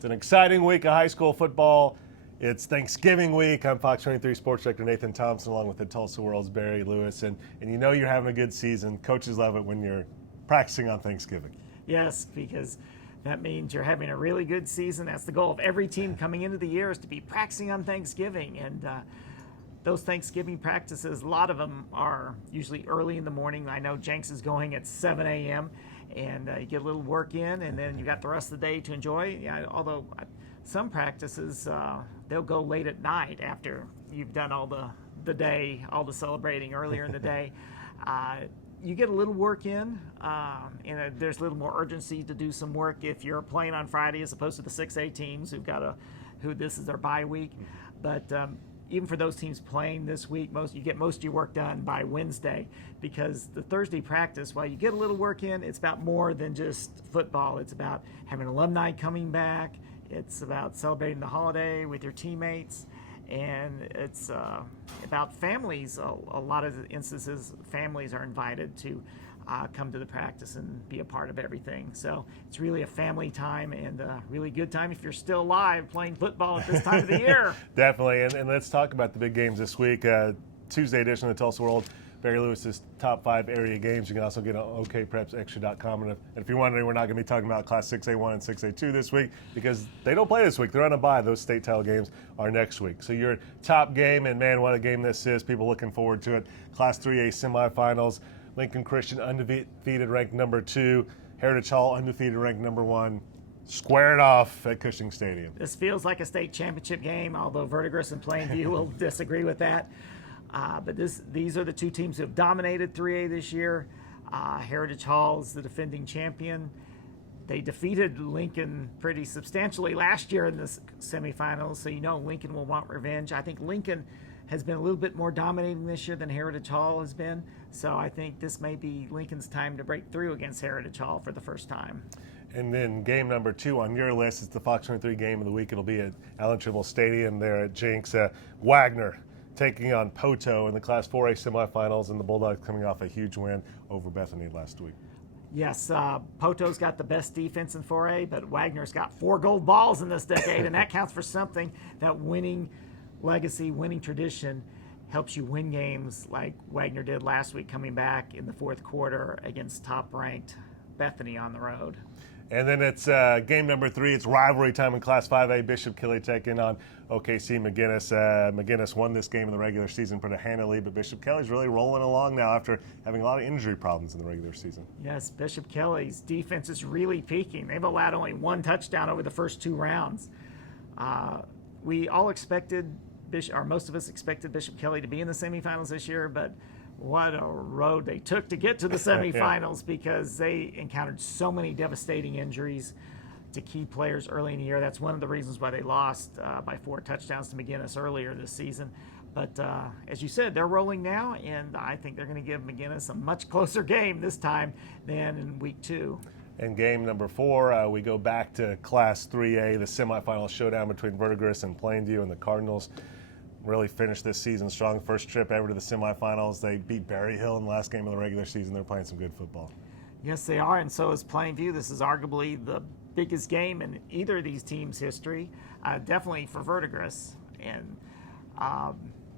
It's an exciting week of high school football. It's Thanksgiving week. I'm Fox 23 Sports Director Nathan Thompson, along with the Tulsa World's Barry Lewis. And you know you're having a good season. Coaches love it when you're practicing on Thanksgiving. Yes, because that means you're having a really good season. That's the goal of every team coming into the year, is to be practicing on Thanksgiving. And those Thanksgiving practices, a lot of them are usually early in the morning. I know Jenks is going at 7 a.m. and you get a little work in, and then you got the rest of the day to enjoy. Yeah, although some practices, they'll go late at night after you've done all the day, all the celebrating earlier in the day. You get a little work in, and there's a little more urgency to do some work if you're playing on Friday as opposed to the 6A teams who this is their bye week. But even for those teams playing this week, you get most of your work done by Wednesday, because the Thursday practice, while you get a little work in, it's about more than just football. It's about having alumni coming back. It's about celebrating the holiday with your teammates. And it's about families. A lot of instances, families are invited to come to the practice and be a part of everything. So it's really a family time, and a really good time if you're still alive playing football at this time of the year. Definitely. And let's talk about the big games this week. Tuesday edition of the Tulsa World, Barry Lewis's top 5 area games. You can also get on okprepsextra.com. And if you're wondering, we're not going to be talking about Class 6A1 and 6A2 this week because they don't play this week. They're on a bye. Those state title games are next week. So your top game, and man, what a game this is. People looking forward to it. Class 3A semifinals. Lincoln Christian undefeated, ranked number 2. Heritage Hall undefeated, ranked number 1. Square it off at Cushing Stadium. This feels like a state championship game, although Verdigris and Plainview will disagree with that. But these are the two teams who have dominated 3A this year. Heritage Hall is the defending champion. They defeated Lincoln pretty substantially last year in the semifinals, so you know Lincoln will want revenge. I think Lincoln has been a little bit more dominating this year than Heritage Hall has been, so I think this may be Lincoln's time to break through against Heritage Hall for the first time. And then game number 2 on your list is the Fox 23 game of the week. It'll be at Allen Trimble Stadium there at Jenks. Wagner taking on Poto in the Class 4A semifinals, and the Bulldogs coming off a huge win over Bethany last week. Yes, Poto's got the best defense in 4A, but Wagner's got 4 gold balls in this decade, and that counts for something. That winning legacy, winning tradition helps you win games like Wagner did last week, coming back in the fourth quarter against top-ranked Bethany on the road. And then it's game number 3. It's rivalry time in Class 5A. Bishop Kelly taking on OKC McGinnis. McGinnis won this game in the regular season pretty handily, but Bishop Kelly's really rolling along now after having a lot of injury problems in the regular season. Yes, Bishop Kelly's defense is really peaking. They've allowed only 1 touchdown over the first 2 rounds. We all expected, or most of us expected, Bishop Kelly to be in the semifinals this year, but what a road they took to get to the semifinals because they encountered so many devastating injuries to key players early in the year. That's one of the reasons why they lost by 4 touchdowns to McGinnis earlier this season. But as you said, they're rolling now, and I think they're going to give McGinnis a much closer game this time than in week 2. And game number 4, we go back to Class 3A, the semifinal showdown between Verdigris and Plainview, and the Cardinals really finished this season strong. First trip ever to the semifinals. They beat Berry Hill in the last game of the regular season. They're playing some good football. Yes, they are, and so is Plainview. This is arguably the biggest game in either of these teams' history, definitely for Verdigris. And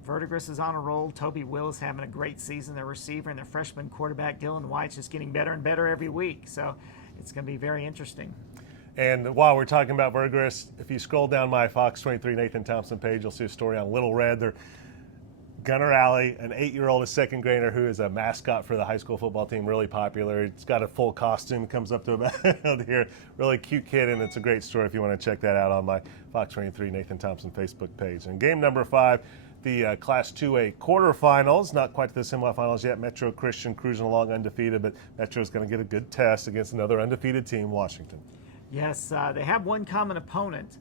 Verdigris is on a roll. Toby Willis having a great season. Their receiver and their freshman quarterback, Dylan White's just getting better and better every week. So it's going to be very interesting. And while we're talking about Verdigris, if you scroll down my Fox 23 Nathan Thompson page, you'll see a story on Little Red. They're Gunnar Alley, an 8-year-old, a second grader who is a mascot for the high school football team, really popular. He's got a full costume, comes up to about here. Really cute kid, and it's a great story if you want to check that out on my Fox 23 Nathan Thompson Facebook page. And game number 5, the Class 2A quarterfinals, not quite to the semifinals yet. Metro Christian cruising along undefeated, but Metro's going to get a good test against another undefeated team, Washington. Yes, they have one common opponent,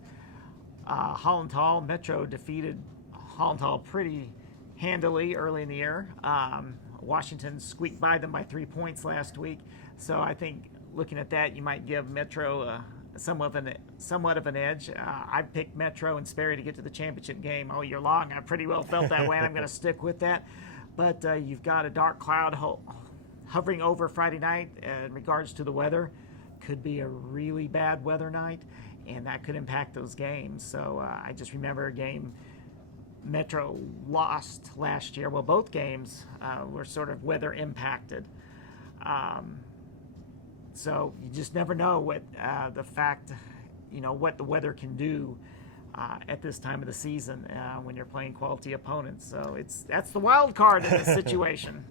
Holland Hall. Metro defeated Holland Hall pretty handily early in the year. Washington squeaked by them by 3 points last week. So I think looking at that, you might give Metro somewhat of an edge. I picked Metro and Sperry to get to the championship game all year long. I pretty well felt that way, and I'm going to stick with that. But you've got a dark cloud hovering over Friday night in regards to the weather. Could be a really bad weather night. and that could impact those games. So I just remember a game Metro lost last year. Well, both games were sort of weather impacted. So you just never know what what the weather can do at this time of the season when you're playing quality opponents. So that's the wild card in this situation.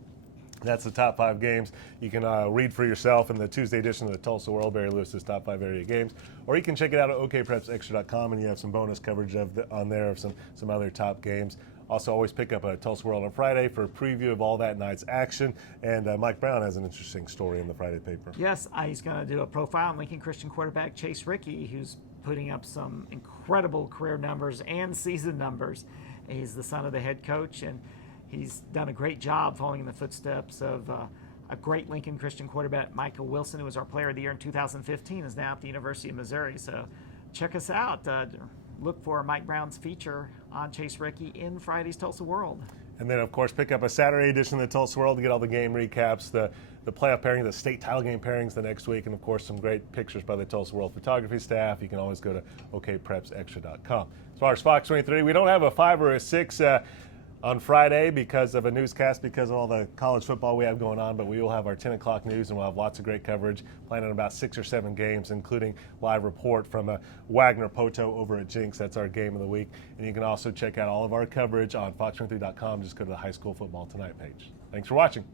That's the top 5 games. You can read for yourself in the Tuesday edition of the Tulsa World, Barry Lewis's top 5 area games, or you can check it out at okprepsextra.com, and you have some bonus coverage on there of some other top games. Also, always pick up a Tulsa World on Friday for a preview of all that night's action. And Mike Brown has an interesting story in the Friday paper. Yes, he's going to do a profile on Lincoln Christian quarterback Chase Rickey, who's putting up some incredible career numbers and season numbers. He's the son of the head coach, and he's done a great job following in the footsteps of a great Lincoln Christian quarterback, Michael Wilson, who was our player of the year in 2015, is now at the University of Missouri. So check us out. Look for Mike Brown's feature on Chase Rickey in Friday's Tulsa World. And then, of course, pick up a Saturday edition of the Tulsa World to get all the game recaps, the playoff pairing, the state title game pairings the next week, and, of course, some great pictures by the Tulsa World photography staff. You can always go to okprepsextra.com. As far as Fox 23, we don't have a 5 or a 6 on Friday because of a newscast, because of all the college football we have going on, but we will have our 10 o'clock news, and we'll have lots of great coverage, planning on about 6 or 7 games, including live report from Wagner Poto over at Jinx. That's our game of the week. And you can also check out all of our coverage on fox23.com. Just go to the High School Football Tonight page. Thanks for watching.